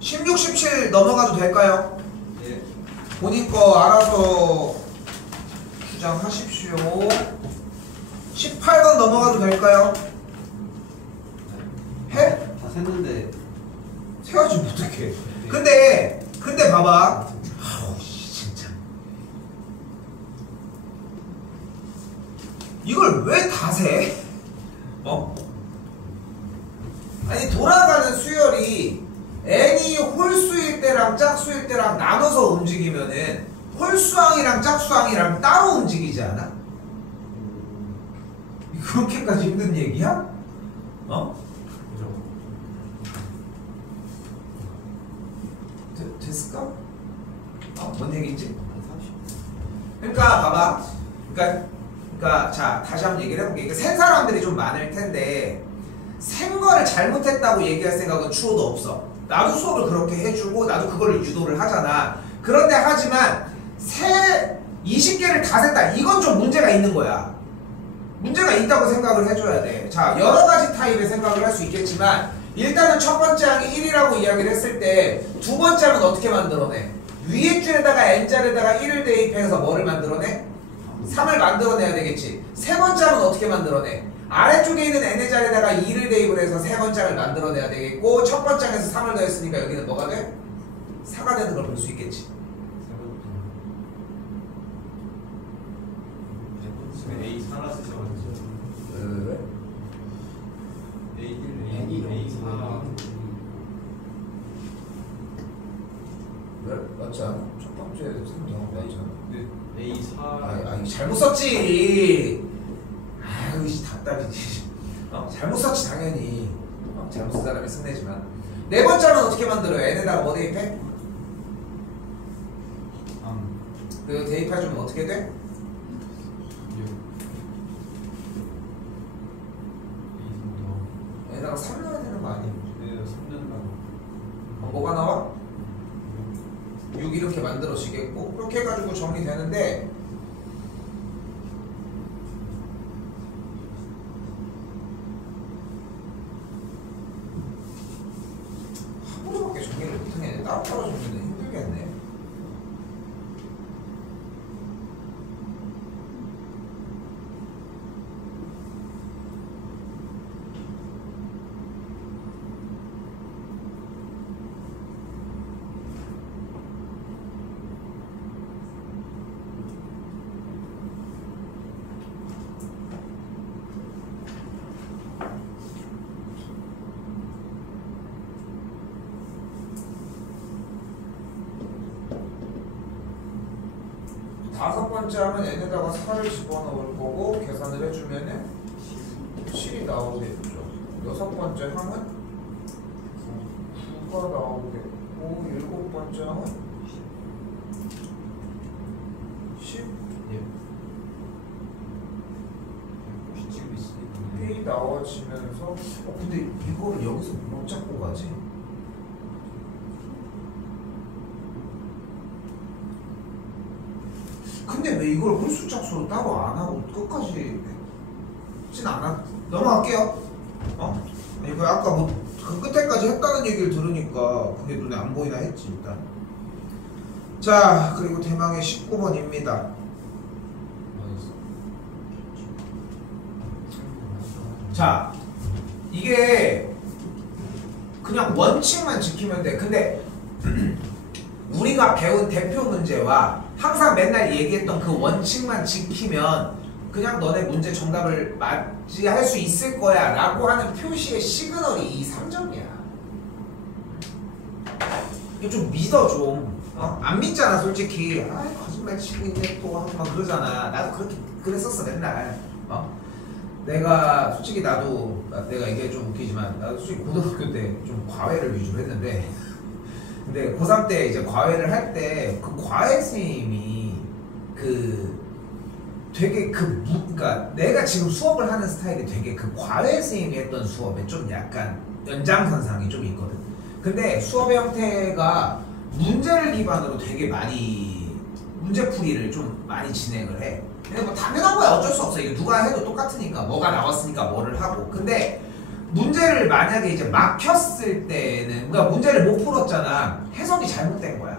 16, 17 넘어가도 될까요? 예. 본인 거 알아서 주장하십시오. 18번 넘어가도 될까요? 해? 다 샜는데. 세워지 어떡해. 근데 봐봐. 아우 진짜. 이걸 왜 다 세? 아니 돌아가는 수열이 n이 홀수일 때랑 짝수일 때랑 나눠서 움직이면은 홀수항이랑 짝수항이랑 따로 움직이지 않아? 그렇게까지 힘든 얘기야? 됐을까? 뭔 얘기인지? 그러니까 봐봐. 그러니까 자 다시 한번 얘기를 해볼게. 그러니까 센 사람들이 좀 많을 텐데 센 거를 잘못했다고 얘기할 생각은 추호도 없어. 나도 수업을 그렇게 해주고 나도 그걸 유도를 하잖아. 그런데 하지만 20개를 다 셌다. 이건 좀 문제가 있는 거야. 문제가 있다고 생각을 해줘야 돼. 자 여러 가지 타입의 생각을 할 수 있겠지만 일단은 첫 번째 항이 1이라고 이야기를 했을 때 두 번째 항은 어떻게 만들어내? 위에 줄에다가 n자리에다가 1을 대입해서 뭐를 만들어내? 3을 만들어내야 되겠지. 세 번째 항은 어떻게 만들어내? 아래쪽에 있는 n의 자리에다가 2를 대입을 해서 세 번째 항을 만들어내야 되겠고 첫 번째 항에서 3을 더했으니까 여기는 뭐가 돼? 4가 되는 걸 볼 수 있겠지. A 4라 쓰셔가지고. 왜? A 4. 왜? 맞지 않아? 첫 번째 3 더한 거 맞잖아. A 4. 아니 잘못 썼지. 아유 씨 답답이지. 잘못 썼지 당연히. 잘못 쓴 사람이 승리지만. 네 번째는 어떻게 만들어요? n에다가 뭐 대입해? 그 대입해주면 어떻게 돼? n에다가 3 넣어야 되는 거 아니야? 네, 3 넣는다고. 뭐가 나와? 6 이렇게 만들어지겠고 그렇게 해가지고 정리되는데 함부로밖에 정리를 못하겠네. 따로따로 정리는 힘들겠네. 다섯 번째 하면 n에다가 4를 집어넣을 거고 계산을 해주면은 7이 나오겠죠. 여섯 번째 항은 9가 나오겠고 일곱 번째 항은 10? 지금 있으니까. 이 나와지면서 근데 이거를 여기서 못 잡고 가지? 근데 왜 이걸 홀수짝수로 따로 안 하고 끝까지 했진 않았? 넘어갈게요. 이거 아까 뭐 그 끝에까지 했다는 얘기를 들으니까 그게 눈에 안 보이나 했지 일단. 자 그리고 대망의 19번입니다. 자 이게 그냥 원칙만 지키면 돼. 근데 우리가 배운 대표 문제와 항상 맨날 얘기했던 그 원칙만 지키면 그냥 너네 문제 정답을 맞이할 수 있을 거야 라고 하는 표시의 시그널이 이 3점이야. 이거 좀 믿어 좀. 안 믿잖아 솔직히. 거짓말 치고 있네 또 하고 막 그러잖아. 나도 그렇게 그랬었어 맨날. 내가 솔직히 내가 이게 좀 웃기지만 나도 솔직히 고등학교 때 좀 과외를 위주로 했는데 근데 고3 때 이제 과외를 할 때 그 과외 선생님이 되게 그러니까 내가 지금 수업을 하는 스타일이 되게 그 과외 선생님이 했던 수업에 좀 약간 연장선상이 좀 있거든. 근데 수업의 형태가 문제를 기반으로 되게 많이 문제풀이를 좀 많이 진행을 해. 근데 뭐 당연한 거야. 어쩔 수 없어. 이게 누가 해도 똑같으니까 뭐가 나왔으니까 뭐를 하고. 근데 문제를 만약에 이제 막혔을 때는 그러니까 문제를 못 풀었잖아. 해석이 잘못된 거야.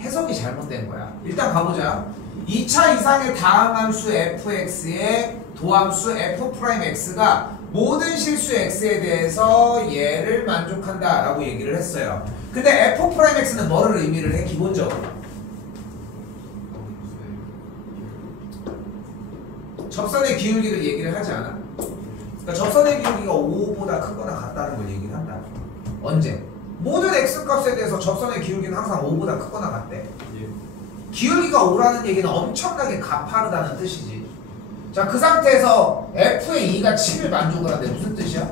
해석이 잘못된 거야. 일단 가보자. 2차 이상의 다항함수 fx의 도함수 f'x가 모든 실수 x에 대해서 얘를 만족한다 라고 얘기를 했어요. 근데 f'x는 뭐를 의미를 해? 기본적으로 접선의 기울기를 얘기를 하지 않아? 그러니까 접선의 기울기가 5보다 크거나 같다는 걸 얘기를 한다. 언제? 모든 x값에 대해서 접선의 기울기는 항상 5보다 크거나 같대. 예. 기울기가 5라는 얘기는 엄청나게 가파르다는 뜻이지. 자, 그 상태에서 f의 2가 7을 만족을 한대. 무슨 뜻이야?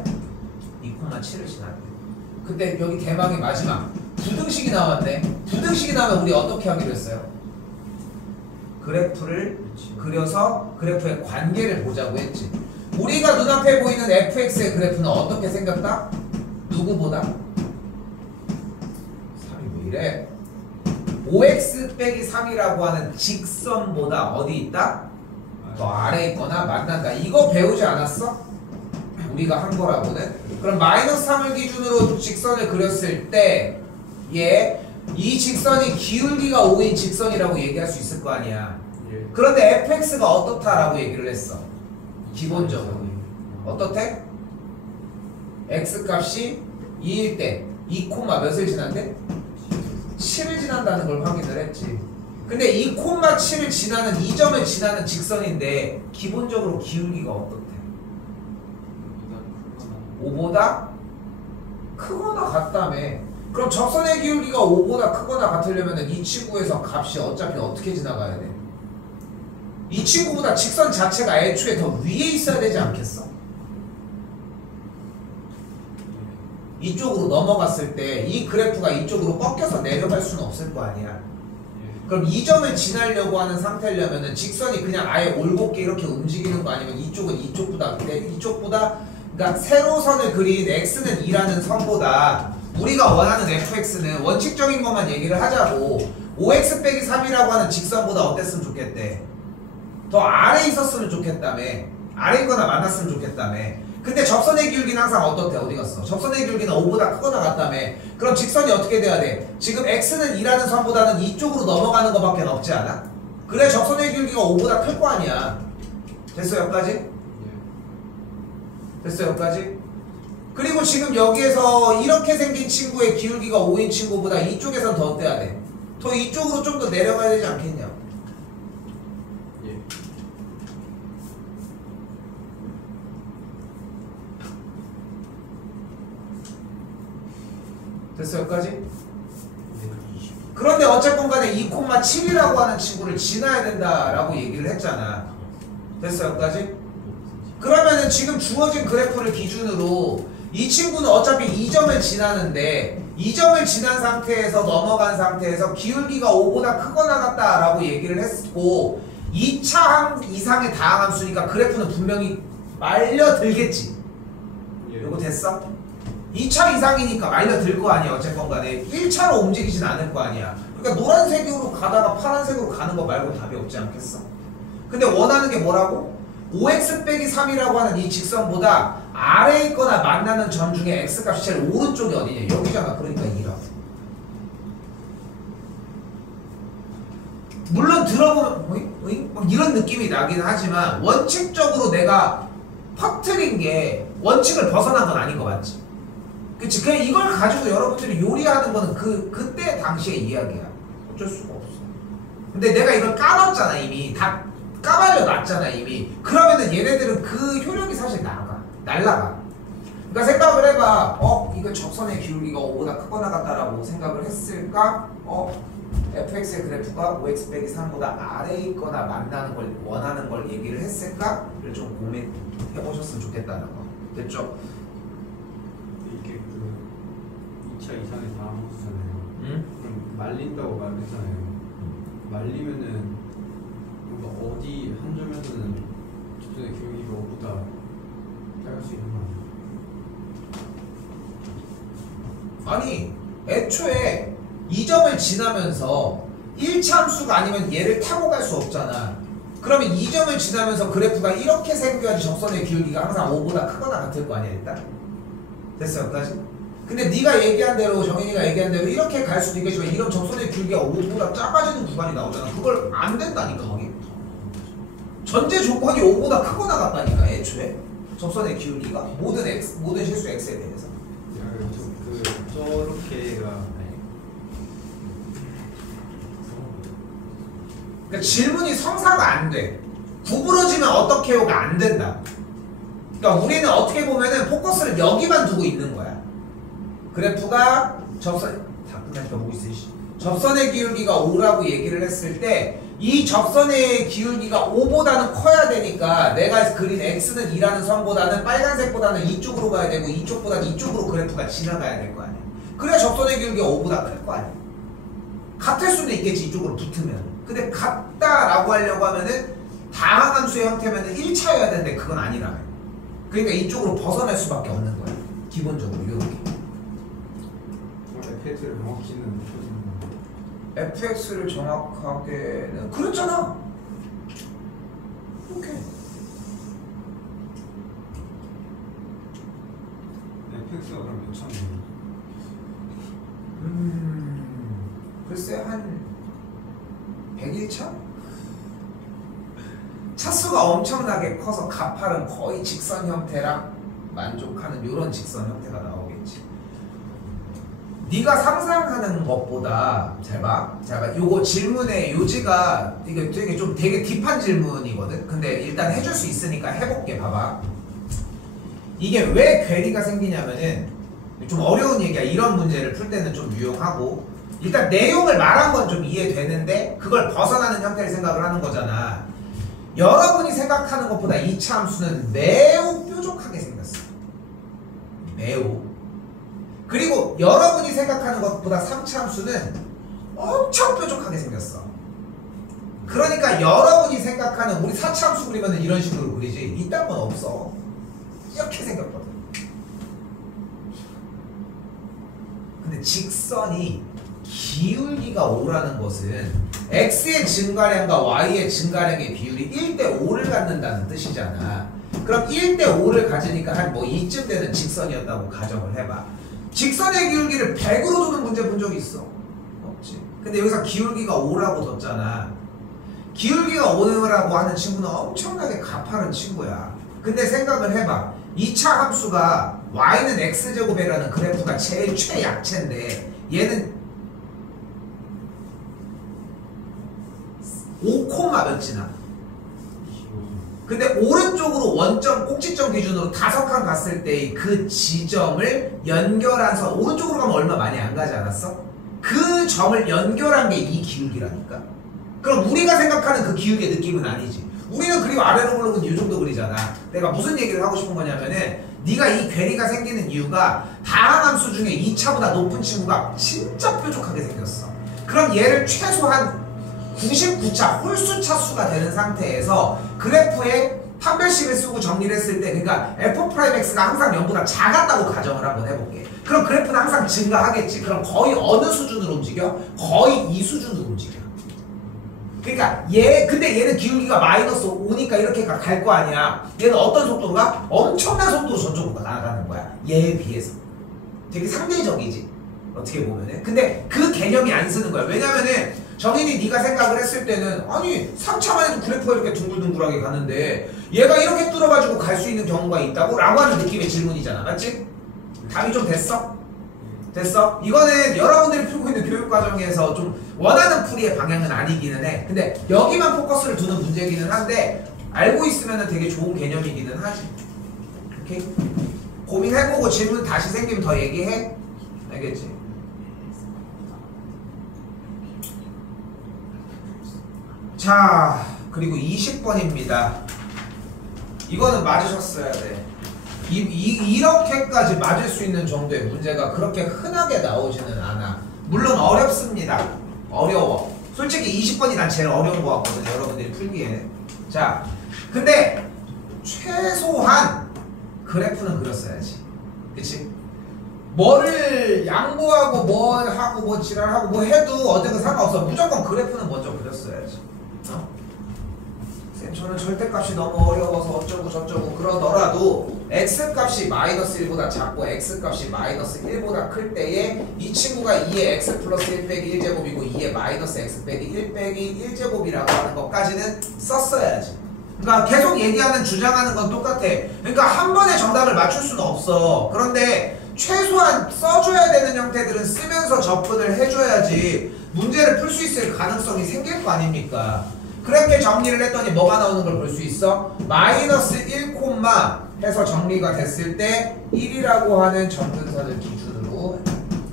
2,7을 지나는데. 근데 여기 대망의 마지막 부등식이 나왔네. 부등식이 나오면 우리 어떻게 하기로 했어요? 그래프를 그려서 그래프의 관계를 보자고 했지. 우리가 눈앞에 보이는 fx의 그래프는 어떻게 생겼다? 누구보다? 3이 왜 이래? 5x 빼기 3이라고 하는 직선보다 어디 있다? 더 아래에 있거나 만난다. 이거 배우지 않았어? 우리가 한 거라고는? 그럼 마이너스 3을 기준으로 직선을 그렸을 때 이 직선이 기울기가 5인 직선이라고 얘기할 수 있을 거 아니야. 예. 그런데 fx가 어떻다라고 얘기를 했어. 기본적으로 어떻대? x값이 2일 때 2, 몇을 지난대? 7을 지난다는 걸 확인을 했지. 근데 2,7을 지나는 2점을 지나는 직선인데 기본적으로 기울기가 어떻대? 5보다 크거나 같다며. 그럼 접선의 기울기가 5보다 크거나 같으려면 이 친구에서 값이 어차피 어떻게 지나가야 돼? 이 친구보다 직선 자체가 애초에 더 위에 있어야 되지 않겠어? 이쪽으로 넘어갔을 때 이 그래프가 이쪽으로 꺾여서 내려갈 수는 없을 거 아니야. 그럼 이 점을 지나려고 하는 상태려면은 직선이 그냥 아예 올곧게 이렇게 움직이는 거 아니면 이쪽은 이쪽보다 그러니까 세로선을 그린 x는 2라는 선보다 우리가 원하는 fx는 원칙적인 것만 얘기를 하자고 5x 빼기 3이라고 하는 직선보다 어땠으면 좋겠대? 더 아래에 있었으면 좋겠다며. 아래에 있거나 만났으면 좋겠다며. 근데 접선의 기울기는 항상 어떻대? 어디 갔어? 접선의 기울기는 5보다 크거나 같다며. 그럼 직선이 어떻게 돼야 돼? 지금 x는 2라는 선보다는 이쪽으로 넘어가는 것밖에 없지 않아? 그래 접선의 기울기가 5보다 클 거 아니야. 됐어 여기까지? 됐어 여기까지? 그리고 지금 여기에서 이렇게 생긴 친구의 기울기가 5인 친구보다 이쪽에선 더 어때야 돼? 더 이쪽으로 좀 더 내려가야 되지 않겠냐? 예. 됐어 여기까지? 그런데 어쨌건 간에 2,7이라고 하는 친구를 지나야 된다라고 얘기를 했잖아. 됐어 여기까지? 그러면은 지금 주어진 그래프를 기준으로 이 친구는 어차피 2점을 지나는데 2점을 지난 상태에서 넘어간 상태에서 기울기가 5보다 크거나 같다라고 얘기를 했고 2차 이상의 다항함수니까 그래프는 분명히 말려들겠지. 이거 됐어? 2차 이상이니까 말려들 거 아니야. 어쨌건 간에 1차로 움직이진 않을 거 아니야. 그러니까 노란색으로 가다가 파란색으로 가는 거 말고 답이 없지 않겠어? 근데 원하는 게 뭐라고? 5x 빼기 3이라고 하는 이 직선보다 아래에 있거나 만나는 점 중에 x값이 제일 오른쪽이 어디냐? 여기잖아. 그러니까 2라고. 물론 들어보면 막 이런 느낌이 나긴 하지만 원칙적으로 내가 퍼뜨린 게 원칙을 벗어난 건 아닌 거 맞지? 그치? 그냥 이걸 가지고 여러분들이 요리하는 거는 그때 당시의 이야기야. 어쩔 수가 없어. 근데 내가 이걸 까놨잖아. 이미 다 까발려 놨잖아 이미. 그러면은 얘네들은 그 효력이 사실 날라가. 그러니까 생각을 해봐. 이거 접선의 기울기가 5보다 크거나 같다라고 생각을 했을까? fx의 그래프가 5x 빼기 3보다 아래에 있거나 만나는 걸 원하는 걸 얘기를 했을까?를 좀 고민해 보셨으면 좋겠다는 거. 됐죠? 이게 그 2차 이상의 다항함수잖아요. 응? 그럼 말린다고 말했잖아요. 말리면은 뭔가 어디 한 점에서는 접선의 기울기가 5보다 작을 수 있는 거 아니에요? 아니 애초에 이 점을 지나면서 1차 함수가 아니면 얘를 타고 갈 수 없잖아. 그러면 이 점을 지나면서 그래프가 이렇게 생겨야지 적선의 기울기가 항상 5보다 크거나 같을 거 아니야 일단. 됐어 여기까지? 근데 네가 얘기한 대로 정인이가 얘기한 대로 이렇게 갈 수도 있겠지만 이런 적선의 기울기가 5보다 작아지는 구간이 나오잖아. 그걸 안 된다니까 거기. 전제 조건이 5보다 크거나 같다니까 애초에 적선의 기울기가 모든 실수 x에 대해서. 저렇게가 그러니까 질문이 성사가 안 돼. 구부러지면 어떻게 해요가 안 된다. 그러니까 우리는 어떻게 보면은 포커스를 여기만 두고 있는 거야. 그래프가 접선 다 끝나니까 보고 있어. 접선의 기울기가 5라고 얘기를 했을 때 이 접선의 기울기가 5보다는 커야 되니까 내가 그린 x는 2라는 선보다는 빨간색보다는 이쪽으로 가야 되고 이쪽보다는 이쪽으로 그래프가 지나가야 될 거 아니야. 그래야 접선의 기울기가 5보다 클 거 아니야. 같을 수는 있겠지 이쪽으로 붙으면. 근데 같다라고 하려고 하면은 다항함수의 형태면은 1차여야 되는데 그건 아니라며. 그러니까 이쪽으로 벗어날 수밖에 없는 거야. 기본적으로 이렇게. fx를 정확히는 못해주는 fx를 정확하게는 그랬잖아. 오케이. fx가 그럼 몇 차인가요? 글쎄 한 101차? 차수가 엄청나게 커서 가팔은 거의 직선 형태랑 만족하는 이런 직선 형태가 나오겠지. 네가 상상하는 것보다 잘 봐. 요거 질문의 요지가 이게 되게 딥한 질문이거든. 근데 일단 해줄 수 있으니까 해볼게. 봐봐. 이게 왜 괴리가 생기냐면은 좀 어려운 얘기야. 이런 문제를 풀 때는 좀 유용하고 일단 내용을 말한 건 좀 이해되는데 그걸 벗어나는 형태를 생각을 하는 거잖아. 여러분이 생각하는 것보다 2차 함수는 매우 뾰족하게 생겼어. 매우. 그리고 여러분이 생각하는 것보다 3차 함수는 엄청 뾰족하게 생겼어. 그러니까 여러분이 생각하는 우리 4차 함수 그리면 이런 식으로 그리지 이딴 건 없어. 이렇게 생겼거든. 근데 직선이 기울기가 5라는 것은 x의 증가량과 y의 증가량의 비율이 1대5를 갖는다는 뜻이잖아. 그럼 1대5를 가지니까 한 뭐 이쯤 되는 직선이었다고 가정을 해봐. 직선의 기울기를 100으로 두는 문제 본 적이 있어? 없지. 근데 여기서 기울기가 5라고 뒀잖아. 기울기가 5라고 하는 친구는 엄청나게 가파른 친구야. 근데 생각을 해봐. 2차 함수가 y는 x제곱이라는 그래프가 제일 최약체인데 얘는 5, 몇 지나? 근데 오른쪽으로 원점 꼭지점 기준으로 5칸 갔을 때 그 지점을 연결한 선 오른쪽으로 가면 얼마 많이 안 가지 않았어? 그 점을 연결한 게 이 기울기라니까. 그럼 우리가 생각하는 그 기울기의 느낌은 아니지. 우리는 그리고 아래로 올라오는 이 정도 그리잖아. 내가 무슨 얘기를 하고 싶은 거냐면은 네가 이 괴리가 생기는 이유가 다항함수 중에 2차보다 높은 친구가 진짜 뾰족하게 생겼어. 그럼 얘를 최소한 99차 홀수 차수가 되는 상태에서 그래프에 판별식을 쓰고 정리를 했을 때 그러니까 f'x가 항상 0보다 작았다고 가정을 한번 해볼게. 그럼 그래프는 항상 증가하겠지. 그럼 거의 어느 수준으로 움직여? 거의 이 수준으로 움직여. 그러니까 근데 얘는 기울기가 마이너스 5니까 이렇게 갈 거 아니야. 얘는 어떤 속도로 가? 엄청난 속도로 저쪽으로 나아가는 거야. 얘에 비해서. 되게 상대적이지. 어떻게 보면은. 근데 그 개념이 안 쓰는 거야. 왜냐면은 정인이 네가 생각을 했을 때는 아니 3차만 해도 그래프가 이렇게 둥글둥글하게 가는데 얘가 이렇게 뚫어가지고 갈 수 있는 경우가 있다고? 라고 하는 느낌의 질문이잖아. 맞지? 답이 좀 됐어? 됐어? 이거는 여러분들이 풀고 있는 교육과정에서 좀 원하는 풀이의 방향은 아니기는 해. 근데 여기만 포커스를 두는 문제기는 한데 알고 있으면 되게 좋은 개념이기는 하지. 오케이? 고민해보고 질문 다시 생기면 더 얘기해. 알겠지? 자, 그리고 20번입니다. 이거는 맞으셨어야 돼. 이렇게까지 맞을 수 있는 정도의 문제가 그렇게 흔하게 나오지는 않아. 물론 어렵습니다. 어려워. 솔직히 20번이 난 제일 어려운 것 같거든. 여러분들이 풀기에는. 자, 근데 최소한 그래프는 그렸어야지. 그치? 뭐를 양보하고 뭐 하고 뭐 지랄하고 뭐 해도 어쨌든 상관없어. 무조건 그래프는 먼저 그렸어야지. 쌤 저는 절대값이 너무 어려워서 어쩌고 저쩌고 그러더라도 x값이 마이너스 1보다 작고 x값이 마이너스 1보다 클 때에 이 친구가 2의 x 플러스 1 빼기 1제곱이고 2의 마이너스 x 빼기 1 빼기 1제곱이라고 하는 것까지는 썼어야지. 그러니까 계속 얘기하는 주장하는 건 똑같아. 그러니까 한 번에 정답을 맞출 수는 없어. 그런데 최소한 써줘야 되는 형태들은 쓰면서 접근을 해줘야지 문제를 풀 수 있을 가능성이 생길 거 아닙니까? 그렇게 정리를 했더니 뭐가 나오는 걸 볼 수 있어? 마이너스 1 콤마 해서 정리가 됐을 때 1이라고 하는 점근선을 기준으로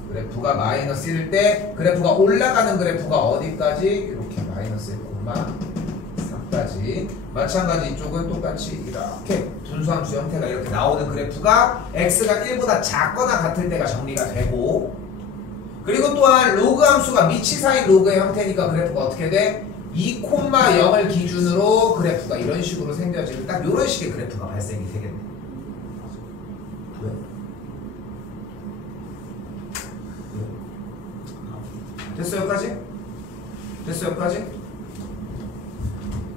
그래프가 마이너스 1일 때 그래프가 올라가는 그래프가 어디까지? 이렇게 마이너스 1 콤마 3까지. 마찬가지 이쪽은 똑같이 이렇게 분수함수 형태가 이렇게 나오는 그래프가 x가 1보다 작거나 같을 때가 정리가 되고, 그리고 또한 로그 함수가 미치사인 로그의 형태니까 그래프가 어떻게 돼? 2,0을 기준으로 그래프가 이런 식으로 생겨지고 딱 이런 식의 그래프가 발생이 되겠네. 왜? 됐어 여기까지? 됐어 여기까지?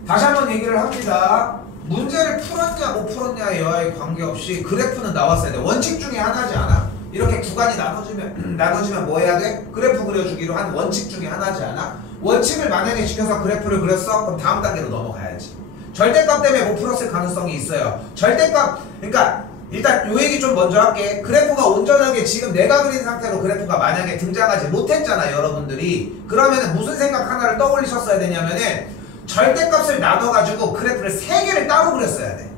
다시 한번 얘기를 합니다. 문제를 풀었냐 못 풀었냐에 관계없이 그래프는 나왔어야 돼. 원칙 중에 하나지 않아? 이렇게 구간이 나눠지면 뭐 해야 돼? 그래프 그려주기로 한 원칙 중에 하나지 않아? 원칙을 만약에 지켜서 그래프를 그렸어? 그럼 다음 단계로 넘어가야지. 절대값 때문에 못 풀었을 가능성이 있어요. 절대값, 그러니까 일단 요 얘기 좀 먼저 할게. 그래프가 온전하게 지금 내가 그린 상태로 그래프가 만약에 등장하지 못했잖아 여러분들이. 그러면은 무슨 생각 하나를 떠올리셨어야 되냐면은 절대값을 나눠가지고 그래프를 3개를 따로 그렸어야 돼.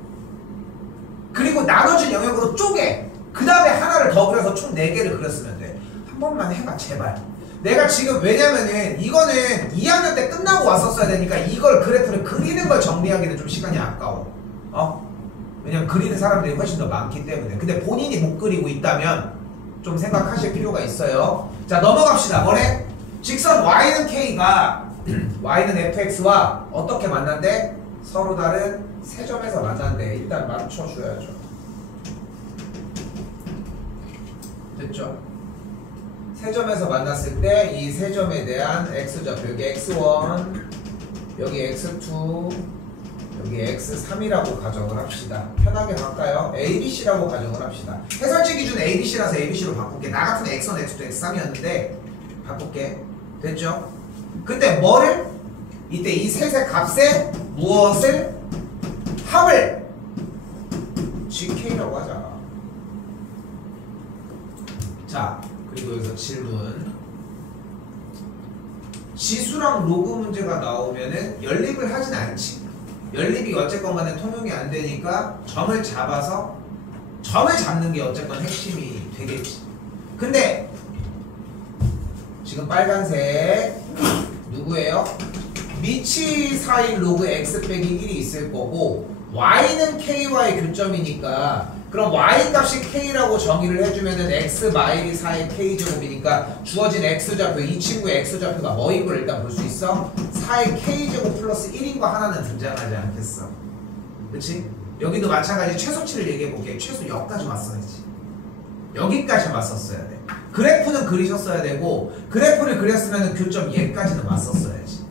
그리고 나눠진 영역으로 쪼개. 그 다음에 하나를 더 그려서 총 4개를 그렸으면 돼. 한 번만 해봐 제발. 내가 지금 왜냐면은 이거는 2학년 때 끝나고 왔었어야 되니까 이걸 그래프를 그리는 걸 정리하기는 좀 시간이 아까워. 왜냐면 그리는 사람들이 훨씬 더 많기 때문에. 근데 본인이 못 그리고 있다면 좀 생각하실 필요가 있어요. 자 넘어갑시다. 뭐래? 직선 y는 k가 y는 fx와 어떻게 만난대? 서로 다른 세 점에서 만난대. 일단 맞춰줘야죠. 됐죠? 세 점에서 만났을 때 이 세 점에 대한 x좌표, 여기 x1, 여기 x2, 여기 x3이라고 가정을 합시다. 편하게 갈까요? abc라고 가정을 합시다. 해설지 기준 abc라서 abc로 바꿀게. 나 같은 x1, x2, x3이었는데 바꿀게. 됐죠? 그때 뭐를? 이때 이 셋의 값에 무엇을? 합을 gk라고 하자. 자, 그리고 여기서 질문. 지수랑 로그 문제가 나오면은 연립을 하진 않지. 연립이 어쨌건 간에 통용이 안 되니까 점을 잡아서 점을 잡는 게 어쨌건 핵심이 되겠지. 근데 지금 빨간색 누구예요? 미치사인 로그 x 빼기 1이 있을 거고 y는 k와의 교점이니까 그럼 y 값이 k라고 정의를 해주면은 x 마일이 4의 k제곱이니까 주어진 x좌표, 이 친구의 x좌표가 뭐인 걸 일단 볼 수 있어? 4의 k제곱 플러스 1인 거 하나는 등장하지 않겠어. 그치? 여기도 마찬가지 최소치를 얘기해볼게. 최소 여기까지 왔어야지. 여기까지 왔었어야 돼. 그래프는 그리셨어야 되고 그래프를 그렸으면 교점 얘까지는 왔었어야지.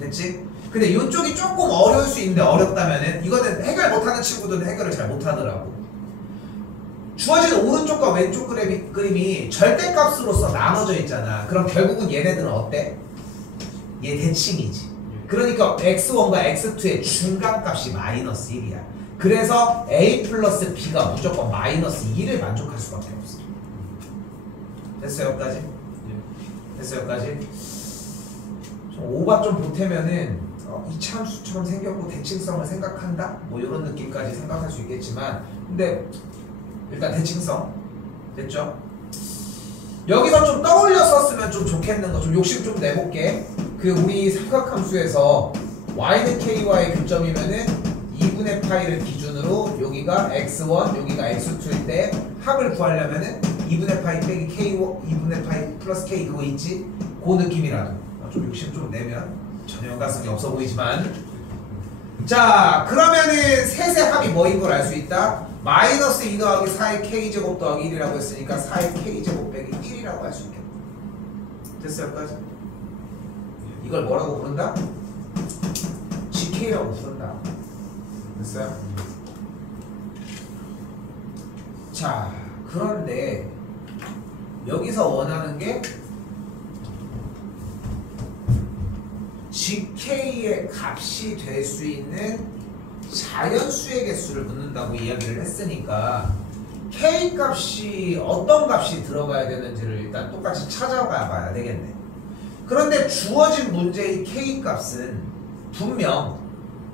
됐지? 근데 이쪽이 조금 어려울 수 있는데 어렵다면은 이거는 해결 못하는 친구들은 해결을 잘 못하더라고. 주어진 오른쪽과 왼쪽 그림이 절대값으로서 나눠져 있잖아. 그럼 결국은 얘네들은 어때? 얘 대칭이지. 그러니까 x1과 x2의 중간값이 마이너스 1이야. 그래서 a 플러스 b가 무조건 마이너스 2를 만족할 수밖에 없어. 됐어요 여기까지? 됐어요 여기까지? 좀 오바 좀 보태면은 이차함수처럼 생겼고 대칭성을 생각한다? 뭐 이런 느낌까지 생각할 수 있겠지만 근데 일단 대칭성 됐죠? 여기서 좀 떠올렸었으면 좀 좋겠는 거 좀 욕심 좀 내볼게. 그 우리 삼각함수에서 y는 k와의 교점이면은 2분의 파이를 기준으로 여기가 x1 여기가 x2일 때 합을 구하려면은 2분의 파이 빼기 k 2분의 파이 플러스 k 그거 있지? 그 느낌이라도 좀 욕심 좀 내면 전혀 연관성이 없어 보이지만 자 그러면은 셋의 합이 뭐인 걸 알 수 있다? 마이너스 2 더하기 4의 k제곱 더하기 1이라고 했으니까 4의 k제곱 빼기 1이라고 할 수 있겠다. 됐어요 여기까지? 이걸 뭐라고 부른다? gk GK라고 부른다. 됐어요? 자, 그런데 여기서 원하는 게 GK의 값이 될 수 있는 자연수의 개수를 묻는다고 이야기를 했으니까 K 값이 어떤 값이 들어가야 되는지를 일단 똑같이 찾아가 봐야 되겠네. 그런데 주어진 문제의 K 값은 분명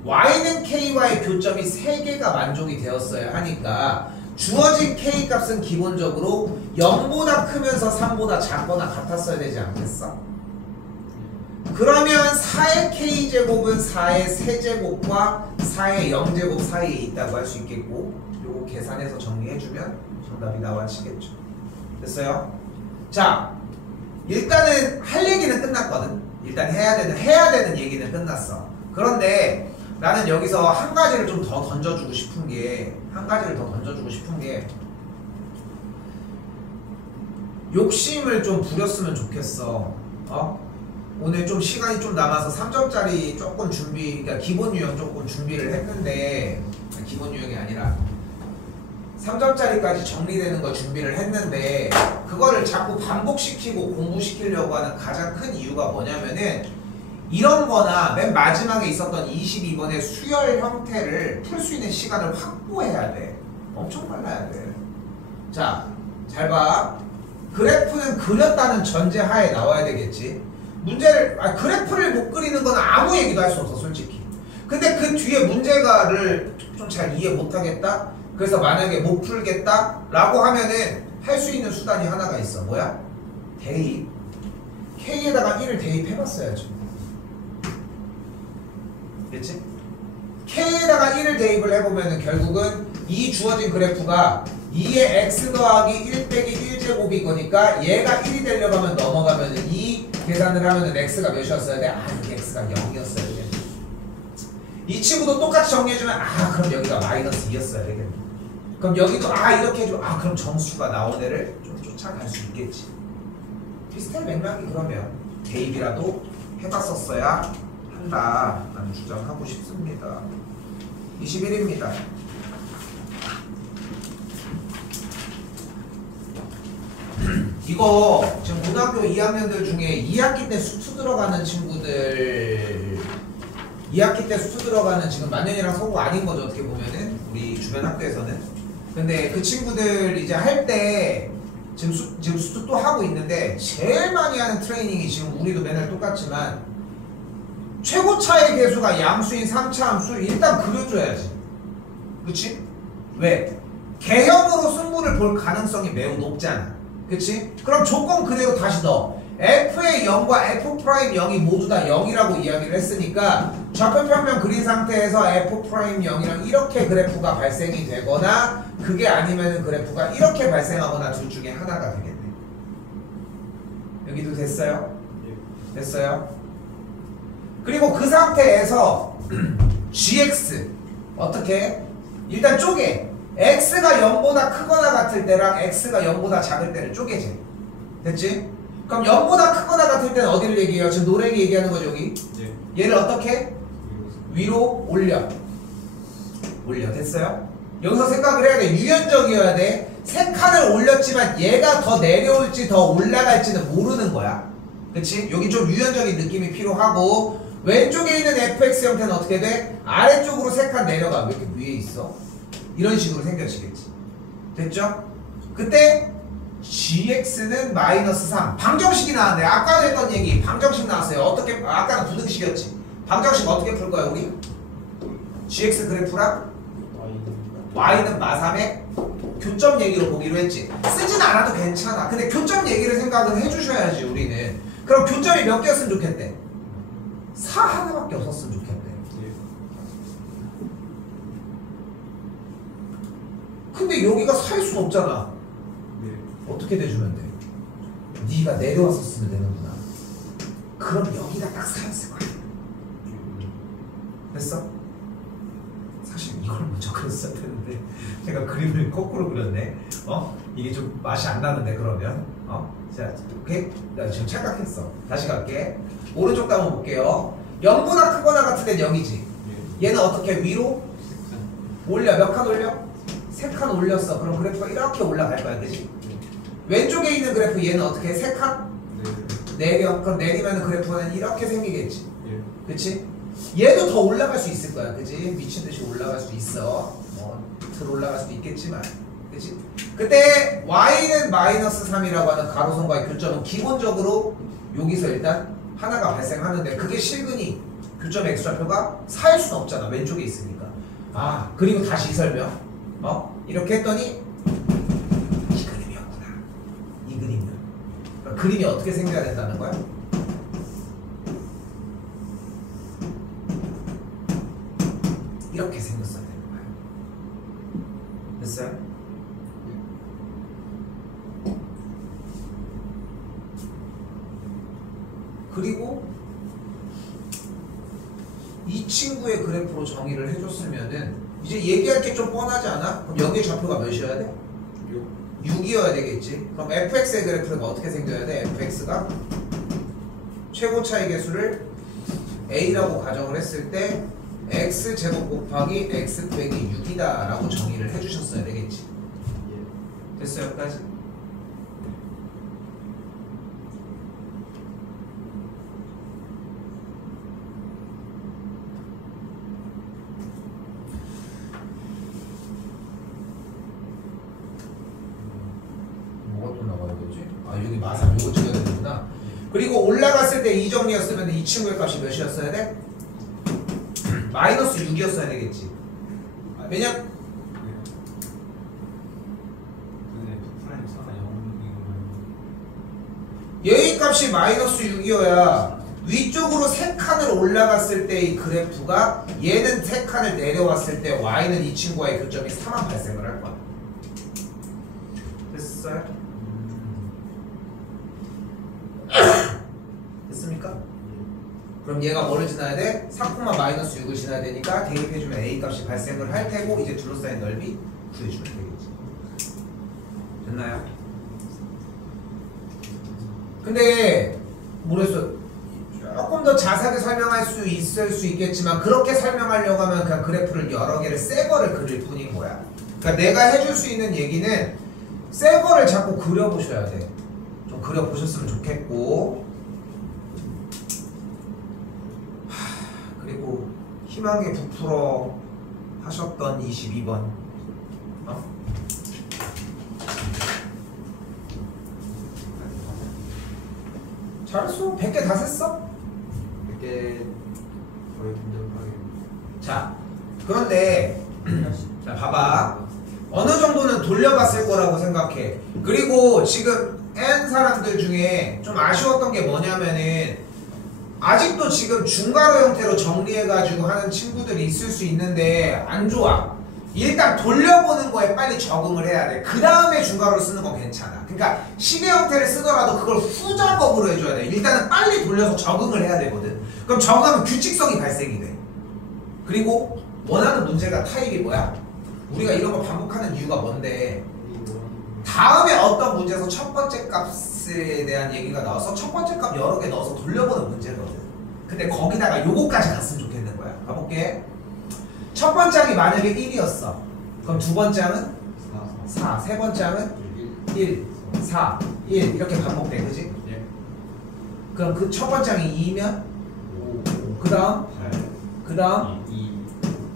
Y는 K와의 교점이 3개가 만족이 되었어야 하니까 주어진 K 값은 기본적으로 0보다 크면서 3보다 작거나 같았어야 되지 않겠어? 그러면 4의 K제곱은 4의 세제곱과 4의 0제곱 사이에 있다고 할 수 있겠고, 요거 계산해서 정리해주면 정답이 나와지겠죠. 됐어요? 자, 일단은 할 얘기는 끝났거든. 일단 해야 되는 얘기는 끝났어. 그런데 나는 여기서 한 가지를 좀 더 던져주고 싶은 게, 욕심을 좀 부렸으면 좋겠어. 오늘 좀 시간이 좀 남아서 3점짜리 조금 그러니까 기본 유형 조금 준비를 했는데, 기본 유형이 아니라 3점짜리까지 정리되는 거 준비를 했는데, 그거를 자꾸 반복시키고 공부시키려고 하는 가장 큰 이유가 뭐냐면은, 이런 거나 맨 마지막에 있었던 22번의 수열 형태를 풀 수 있는 시간을 확보해야 돼. 엄청 빨라야 돼. 자, 잘 봐. 그래프는 그렸다는 전제하에 나와야 되겠지. 문제를, 그래프를 못 그리는 건 아무 얘기도 할 수 없어, 솔직히. 근데 그 뒤에 문제가를 좀 잘 이해 못 하겠다? 그래서 만약에 못 풀겠다? 라고 하면은 할 수 있는 수단이 하나가 있어. 뭐야? 대입. K에다가 1을 대입해봤어야죠. 그치? K에다가 1을 대입을 해보면은 결국은 이 주어진 그래프가 2의 x 더하기 1 빼기 1제곱이 거니까 얘가 1이 되려고 하면 넘어가면은 이 계산을 하면은 x가 몇이었어야 돼? 이게 x가 0이었어야 돼. 이 친구도 똑같이 정리해주면 그럼 여기가 마이너스 2였어야 되겠네. 그럼 여기도 이렇게 해주면 그럼 정수가 나온 애를 좀 쫓아갈 수 있겠지. 비슷한 맥락이 그러면 대입이라도 해봤었어야 한다 라는 주장하고 싶습니다. 21입니다. 이거 지금 고등학교 2학년들 중에 2학기 때 수투 들어가는 친구들, 2학기 때 수투 들어가는 지금 만년이랑 서고 아닌 거죠, 어떻게 보면은 우리 주변 학교에서는. 근데 그 친구들 이제 할 때 지금 수투 또 하고 있는데 제일 많이 하는 트레이닝이, 지금 우리도 맨날 똑같지만 최고차의 개수가 양수인 3차 함수 일단 그려줘야지. 그치? 왜? 개형으로 승부를 볼 가능성이 매우 높잖아. 그치? 그럼 조건 그대로 다시 넣어. f의 0과 f'0이 모두 다 0이라고 이야기를 했으니까 좌표 평면 그린 상태에서 f'0이랑 이렇게 그래프가 발생이 되거나, 그게 아니면은 그래프가 이렇게 발생하거나 둘 중에 하나가 되겠네. 여기도 됐어요? 됐어요? 그리고 그 상태에서 gx 어떻게? 일단 쪼개. x가 0보다 크거나 같을 때랑 x가 0보다 작을 때를 쪼개지. 됐지? 그럼 0보다 크거나 같을 때는 어디를 얘기해요? 지금 노랭이 얘기하는 거죠, 여기? 네. 얘를 어떻게? 위로 올려. 됐어요? 여기서 생각을 해야 돼. 유연적이어야 돼. 세 칸을 올렸지만 얘가 더 내려올지 더 올라갈지는 모르는 거야. 그치? 여기 좀 유연적인 느낌이 필요하고, 왼쪽에 있는 fx 형태는 어떻게 돼? 아래쪽으로 3칸 내려가. 왜 이렇게 위에 있어? 이런 식으로 생겨지겠지. 됐죠? 그때 gx는 마이너스 3. 방정식이 나왔는데, 아까도 했던 얘기 방정식 나왔어요. 어떻게? 아까는 부등식이었지. 방정식 어떻게 풀 거야 우리? gx 그래프랑 y는 마3의 교점 얘기로 보기로 했지. 쓰진 않아도 괜찮아. 근데 교점 얘기를 생각은 해주셔야지 우리는. 그럼 교점이 몇 개였으면 좋겠대? 4 하나밖에 없었으면 좋겠대. 근데 여기가 4일 순 없잖아. 어떻게 내주면 돼? 네가 내려와서 쓰면 되는구나. 그럼 여기가 딱 4였을 거야. 됐어? 사실 이걸 먼저 그렸어야 되는데 제가 그림을 거꾸로 그렸네. 이게 좀 맛이 안 나는데 그러면. 자, 오케이? 나 지금 착각했어. 다시 갈게. 오른쪽 도 한번 볼게요. 0보다 크거나 같을 땐 0이지. 얘는 어떻게 위로 올려? 몇 칸 올려? 3칸 올렸어. 그럼 그래프가 이렇게 올라갈 거야, 그지? 왼쪽에 있는 그래프 얘는 어떻게 3칸? 내려. 그럼 내리면 그래프는 이렇게 생기겠지. 그치? 얘도 더 올라갈 수 있을 거야, 그치? 미친 듯이 올라갈 수도 있어. 들 올라갈 수도 있겠지만, 그치? 그때 y는 마이너스 3이라고 하는 가로선과의 교점은 기본적으로 여기서 일단 하나가 발생하는데 그게 실근이 교점 x좌표가 4일 수는 없잖아. 왼쪽에 있으니까. 아, 그리고 다시 설명. 이렇게 했더니 이 그림이었구나. 이 그림은. 그러니까 그림이 어떻게 생겨야 된다는 거야? 이렇게 생겼어야 되는 거야. 됐어요? 그리고 이 친구의 그래프로 정의를 해줬으면은 이제 얘기할 게 좀 뻔하지 않아? 그럼 여기의 좌표가 몇이어야 돼? 6이어야 되겠지. 그럼 fx의 그래프가 어떻게 생겨야 돼? fx가 최고 차이 계수를 a라고 가정을 했을 때 x제곱 곱하기 x 빼기 6이다 라고 정의를 해주셨어야 되겠지. 됐어요? 여기까지? 뭐가 또 나가야 되지? 아, 여기 마삼 요거 찍어야 되는구나. 그리고 올라갔을 때 이 정리였으면 이 친구의 값이 몇이었어야 돼? 마이너스 6이었어야 되겠지. 왜냐? 얘의 값이 마이너스 6이어야 위쪽으로 3칸을 올라갔을 때 이 그래프가 얘는 3칸을 내려왔을 때 y는 이 친구와의 교점이 3만 발생을 할 거야. 됐어요? 됐습니까? 그럼 얘가 뭐를 지나야 돼? 4, 마이너스 6을 지나야 되니까 대입해주면 a 값이 발생을 할 테고 이제 둘러싸인 넓이 구해주면 되겠지. 됐나요? 근데 모르겠어. 조금 더 자세하게 설명할 수 있을 수 있겠지만 그렇게 설명하려고 하면 그냥 그래프를 여러 개를 새 거를 그릴 뿐인 거야. 그러니까 내가 해줄 수 있는 얘기는 새 거를 자꾸 그려보셔야 돼. 좀 그려보셨으면 좋겠고, 그리고 희망에 부풀어 하셨던 22번 잘했어. 100개 다 셌어? 100개 거의 근접하게. 자, 그런데 자, 봐봐. 어느 정도는 돌려봤을 거라고 생각해. 그리고 지금 N 사람들 중에 좀 아쉬웠던 게 뭐냐면은 아직도 지금 중괄호 형태로 정리해가지고 하는 친구들이 있을 수 있는데 안 좋아. 일단 돌려보는 거에 빨리 적응을 해야 돼. 그 다음에 중괄호를 쓰는 건 괜찮아. 그러니까 시계 형태를 쓰더라도 그걸 후작업으로 해줘야 돼. 일단은 빨리 돌려서 적응을 해야 되거든. 그럼 적응하면 규칙성이 발생이 돼. 그리고 원하는 문제가 타입이 뭐야? 우리가 이런 거 반복하는 이유가 뭔데? 다음에 어떤 문제에서 첫 번째 값에 대한 얘기가 나와서 첫 번째 값 여러 개 넣어서 돌려보는 문제거든. 근데 거기다가 요거까지 갔으면 좋겠는 거야. 가볼게. 첫 번째 항이 만약에 1이었어. 그럼 두 번째 항은 4, 세 번째 항은 1, 4, 1 이렇게 반복돼, 그지? 예. 그럼 그 첫 번째 항이 2면 그 다음 2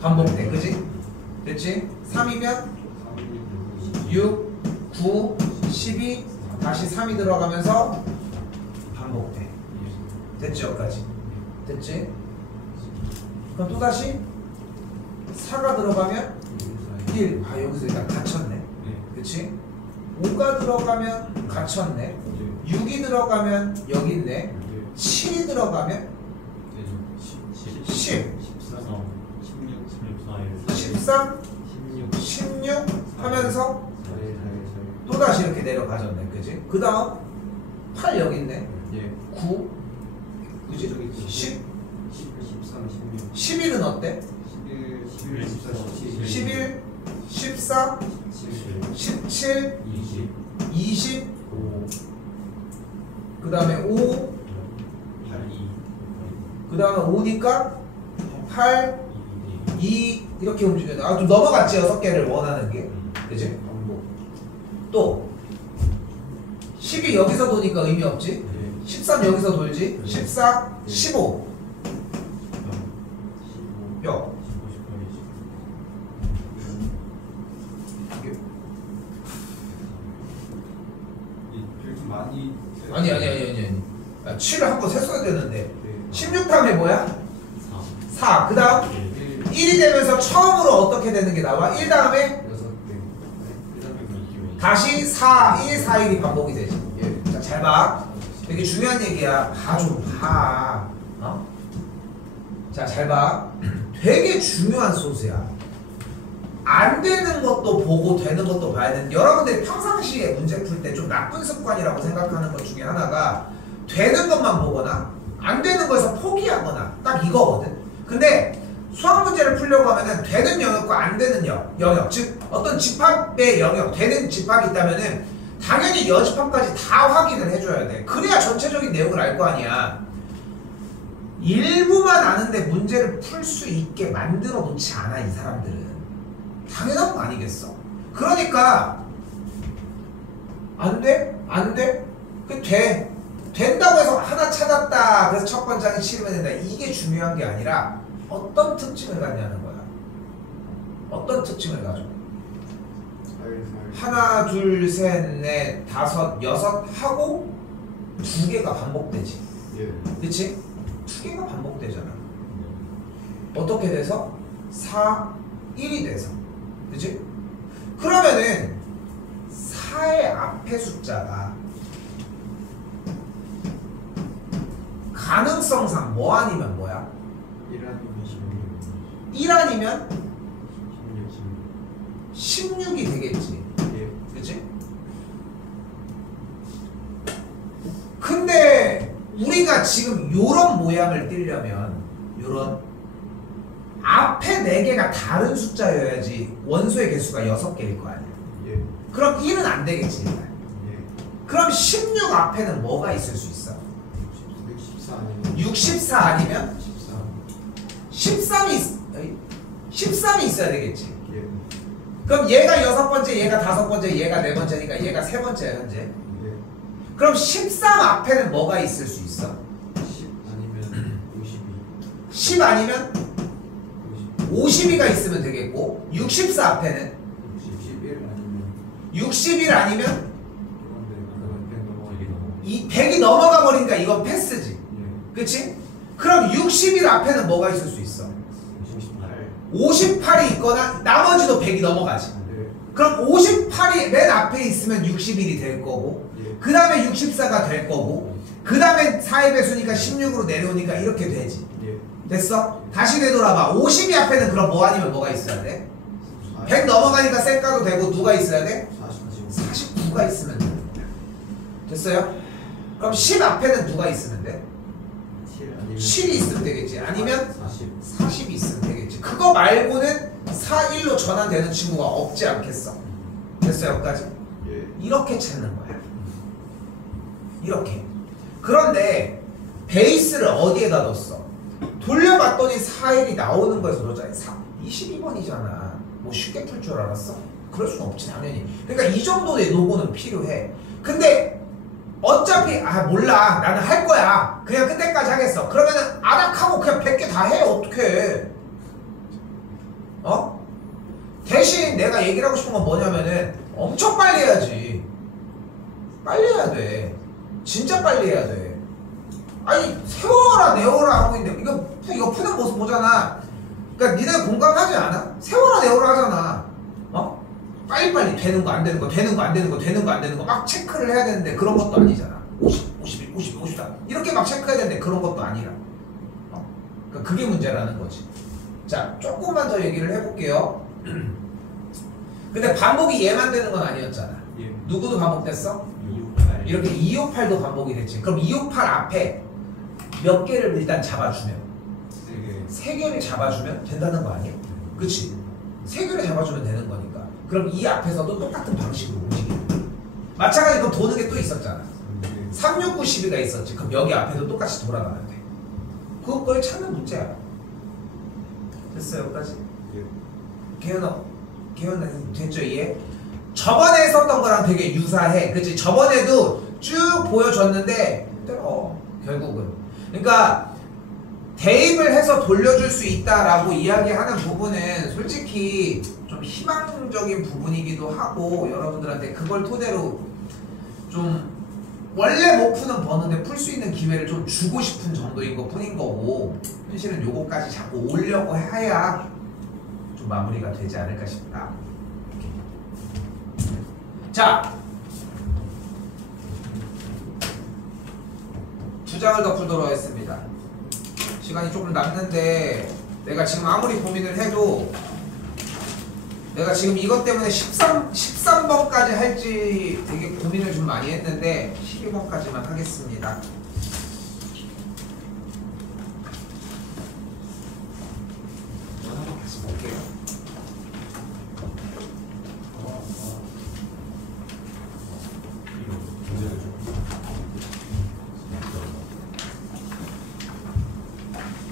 반복돼, 그지? 됐지? 3이면 6, 9, 12 다시 3이 들어가면서 반복돼. 됐지? 여기까지? 됐지? 그럼 또다시 4가 들어가면 1. 아, 여기서 일단 갇혔네. 그치? 5가 들어가면 갇혔네. 6이 들어가면 여기 있네. 7이 들어가면 10, 13, 16 하면서 또다시 이렇게 내려가졌네. 그치? 그 다음 8 여기 있네. 9, 그치? 10, 11은 어때? 11, 14, 17, 20, 그 다음에 5, 그 다음에 5니까 8, 이렇게 움직여야 돼. 아, 좀 넘어갔지 6개를 원하는 게. 그지? 또 10이 여기서 도니까 의미 없지? 13 여기서 돌지? 14, 15 몇? 아니 7을 한번 셌어야 되는데 16 다음에 뭐야? 4. 그 다음 1이 되면서 처음으로 어떻게 되는 게 나와? 1 다음에 다시 4, 1, 4, 1이 반복이 되지. 자, 잘 봐. 되게 중요한 얘기야. 봐 좀 봐. 어? 자, 잘 봐. 되게 중요한 소스야. 안 되는 것도 보고 되는 것도 봐야 되는. 여러분들이 평상시에 문제 풀 때 좀 나쁜 습관이라고 생각하는 것 중에 하나가 되는 것만 보거나 안 되는 거에서 포기하거나 딱 이거거든. 근데 수학 문제를 풀려고 하면은 되는 영역과 안 되는 영역, 즉 어떤 집합의 영역, 되는 집합이 있다면은 당연히 여집합까지 다 확인을 해줘야 돼. 그래야 전체적인 내용을 알 거 아니야. 일부만 아는데 문제를 풀 수 있게 만들어 놓지 않아, 이 사람들은. 당연한 거 아니겠어. 그러니까 안 돼? 안 돼? 그 돼. 된다고 해서 하나 찾았다. 그래서 첫 번째는 치르면 된다. 이게 중요한 게 아니라 어떤 특징을 갖냐는 거야. 어떤 특징을 가져? 하나, 둘, 셋, 넷, 다섯, 여섯 하고 2개가 반복되지. 그치? 2개가 반복되잖아. 어떻게 돼서? 4, 1이 돼서. 그치? 그러면은 4의 앞에 숫자가 가능성상 뭐 아니면 뭐야? 1 아니면 16이 되겠지. 그치? 근데 우리가 지금 요런 모양을 띄려면 요런 앞에 4개가 다른 숫자여야지 원소의 개수가 6개일 거 아니야. 그럼 1은 안 되겠지. 그럼 16 앞에는 뭐가 있을 수 있어? 64 아니면 13이 있어야 되겠지. 그럼 얘가 6번째, 얘가 5번째, 얘가 4번째니까 얘가 3번째야 현재. 그럼 13 앞에는 뭐가 있을 수 있어? 10 아니면 52. 10 아니면 52가 있으면 되겠고 64 앞에는 61 아니면 이 100이 넘어가 버리니까 이건 패스지. 그치? 그럼 61 앞에는 뭐가 있을 수 있어? 58이 있거나 나머지도 100이 넘어가지. 그럼 58이 맨 앞에 있으면 61이 될 거고 그 다음에 64가 될 거고 그 다음에 4의 배수니까 16으로 내려오니까 이렇게 되지. 됐어? 다시 되돌아봐. 52 앞에는 그럼 뭐 아니면 뭐가 있어야 돼? 100 넘어가니까 쌩까도 되고 누가 있어야 돼? 49가 있으면 돼. 됐어요? 그럼 10 앞에는 누가 있으면 돼? 7이 있으면 되겠지. 아니면 40이 있으면 되겠지. 그거 말고는 4, 1로 전환되는 친구가 없지 않겠어? 됐어요? 여기까지? 이렇게 찾는 거야. 이렇게. 그런데 베이스를 어디에다 넣었어? 돌려봤더니 4, 1이 나오는 거에서 넣었잖아. 22번이잖아. 뭐 쉽게 풀 줄 알았어? 그럴 수는 없지 당연히. 그러니까 이 정도의 노고는 필요해. 근데 어차피 몰라 나는 할 거야 그냥 그때까지 하겠어. 그러면은 아닥하고 그냥 100개 다 해. 어떡해. 어? 대신 내가 얘기를 하고 싶은 건 뭐냐면은 엄청 빨리 해야지. 빨리 해야 돼. 진짜 빨리 해야 돼. 아니 세워라 내워라 하고 있는데 이거 푸는 모습 보잖아. 그러니까 니네 공감하지 않아? 세워라 내워라 하잖아. 어? 빨리빨리 되는 거 안 되는 거 되는 거 안 되는 거 되는 거 안 되는 거 막 체크를 해야 되는데 그런 것도 아니잖아. 50, 51, 52, 54 이렇게 막 체크해야 되는데 그런 것도 아니라. 그러니까 그게 문제라는 거지. 자, 조금만 더 얘기를 해볼게요. 근데 반복이 얘만 되는 건 아니었잖아. 누구도 반복됐어? 258. 이렇게 258도 반복이 됐지. 그럼 258 앞에 몇 개를 일단 잡아주면 3개를 잡아주면 된다는 거 아니야? 그치? 3개를 잡아주면 되는 거니까. 그럼 이 앞에서도 똑같은 방식으로 움직이는 거야. 마찬가지로 도는 게 또 있었잖아. 3, 6, 9, 12가 있었지. 그럼 여기 앞에도 똑같이 돌아가면 돼. 그걸 찾는 문제야. 됐어요? 여기까지? 개연아 됐죠 이해? 저번에 썼던 거랑 되게 유사해. 그치? 저번에도 쭉 보여줬는데 결국은 그러니까 대입을 해서 돌려줄 수 있다라고 이야기하는 부분은 솔직히 좀 희망적인 부분이기도 하고 여러분들한테 그걸 토대로 좀 원래 못 푸는 번호인데 풀 수 있는 기회를 좀 주고 싶은 정도인 것 뿐인 거고 현실은 요거까지 자꾸 오려고 해야 좀 마무리가 되지 않을까 싶다. 자, 2장을 더 풀도록 하겠습니다. 시간이 조금 남는데 내가 지금 아무리 고민을 해도 내가 지금 이것 때문에 13번까지 할지 되게 고민을 좀 많이 했는데 12번까지만 하겠습니다.